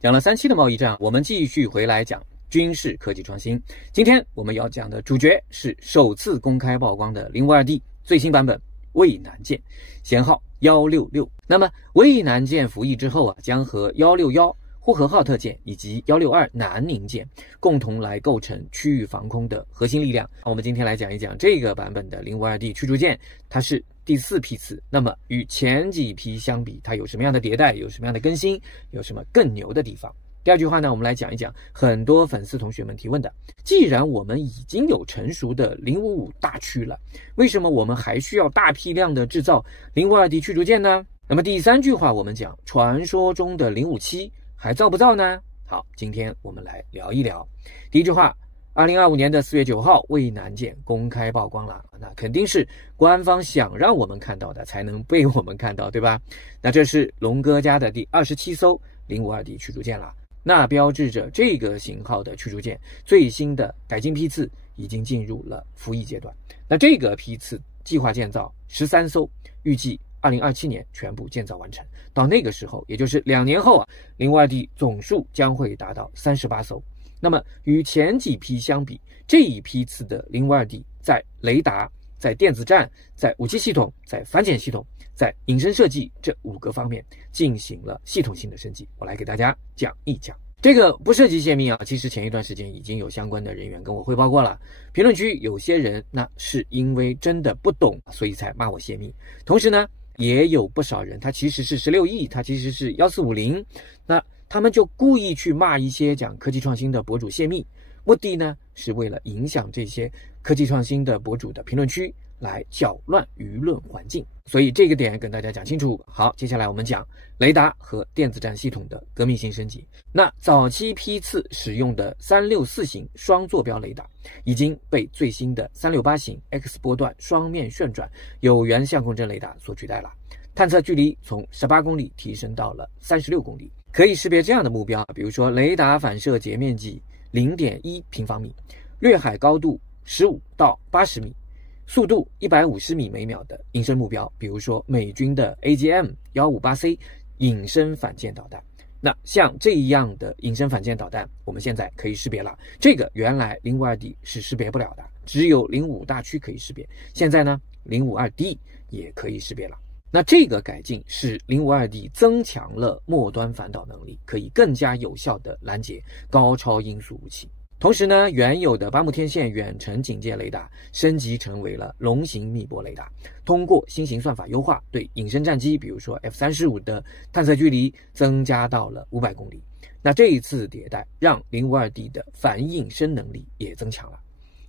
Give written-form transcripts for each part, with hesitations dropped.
讲了3期的贸易战，我们继续回来讲军事科技创新。今天我们要讲的主角是首次公开曝光的052D 最新版本渭南舰，舷号166。那么渭南舰服役之后将和161呼和浩特舰以及162南宁舰共同来构成区域防空的核心力量。我们今天来讲一讲这个版本的052D 驱逐舰，它是第4批次。那么与前几批相比，它有什么样的迭代，有什么样的更新，有什么更牛的地方？第二句话呢，我们来讲一讲很多粉丝同学们提问的，既然我们已经有成熟的055大驱了，为什么我们还需要大批量的制造052D 驱逐舰呢？那么第3句话我们讲传说中的057还造不造呢？好，今天我们来聊一聊。第一句话，2025年4月9号渭南舰公开曝光了，那肯定是官方想让我们看到的才能被我们看到，对吧？那这是龙哥家的第27艘052D 驱逐舰了，那标志着这个型号的驱逐舰最新的改进批次已经进入了服役阶段。那这个批次计划建造13艘，预计2027年全部建造完成。到那个时候，也就是2年后052D 总数将会达到38艘。那么与前几批相比，这一批次的052D 在雷达、在电子战、在武器系统、在反潜系统、在隐身设计这5个方面进行了系统性的升级。我来给大家讲一讲。这个不涉及泄密其实前一段时间已经有相关的人员跟我汇报过了。评论区有些人那是因为真的不懂，所以才骂我泄密。同时呢，也有不少人他其实是16亿，他其实是1450，那他们就故意去骂一些讲科技创新的博主泄密，目的呢是为了影响这些科技创新的博主的评论区，来搅乱舆论环境。所以这个点跟大家讲清楚。好，接下来我们讲雷达和电子战系统的革命性升级。那早期批次使用的364型双坐标雷达已经被最新的368型 X 波段双面旋转有源相控阵雷达所取代了，探测距离从18公里提升到了36公里，可以识别这样的目标，比如说雷达反射截面积 0.1 平方米，掠海高度15到80米，速度150米每秒的隐身目标，比如说美军的 AGM-158C 隐身反舰导弹。那像这样的隐身反舰导弹，我们现在可以识别了。这个原来052D 是识别不了的，只有05大驱可以识别。现在呢，052D 也可以识别了。那这个改进使052D 增强了末端反导能力，可以更加有效地拦截高超音速武器。同时呢，原有的巴木天线远程警戒雷达升级成为了龙形密波雷达，通过新型算法优化，对隐身战机比如说 F-35 的探测距离增加到了500公里。那这一次迭代让052D 的反隐身能力也增强了。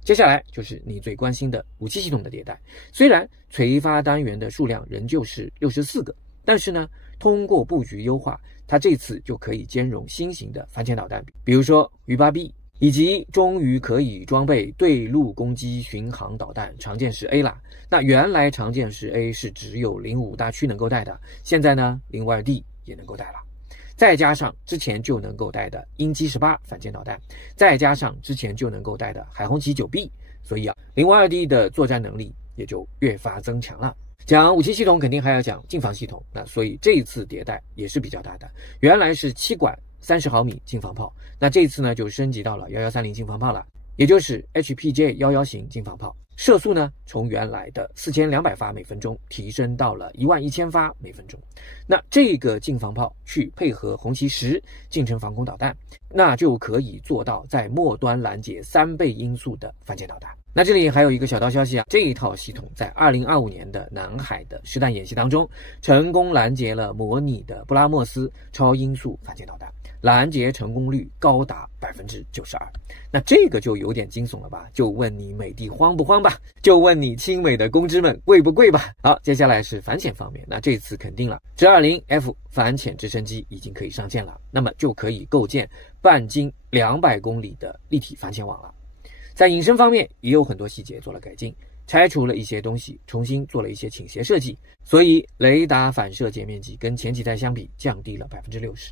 接下来就是你最关心的武器系统的迭代。虽然垂发单元的数量仍旧是64个，但是呢，通过布局优化，它这次就可以兼容新型的反潜导弹，比如说鱼 8B， 以及终于可以装备对陆攻击巡航导弹长剑十 A 了。那原来长剑十 A 是只有05大驱能够带的，现在呢052D 也能够带了。再加上之前就能够带的鹰击18反舰导弹，再加上之前就能够带的海红旗 9B， 所以052D 的作战能力也就越发增强了。讲武器系统肯定还要讲近防系统，那所以这一次迭代也是比较大的。原来是7管30毫米近防炮，那这次呢就升级到了1130近防炮了，也就是 HPJ11 型近防炮。射速呢从原来的4200发每分钟提升到了11000发每分钟。那这个近防炮去配合红旗10近程防空导弹，那就可以做到在末端拦截3倍音速的反舰导弹。那这里还有一个小道消息这一套系统在2025年的南海的实弹演习当中，成功拦截了模拟的布拉莫斯超音速反舰导弹，拦截成功率高达92%。那这个就有点惊悚了吧？就问你美帝慌不慌吧？就问你亲美的公知们贵不贵吧？好，接下来是反潜方面，那这次肯定了，920F 反潜直升机已经可以上舰了，那么就可以构建半径200公里的立体反潜网了。在隐身方面也有很多细节做了改进，拆除了一些东西，重新做了一些倾斜设计，所以雷达反射截面积跟前几代相比降低了60%。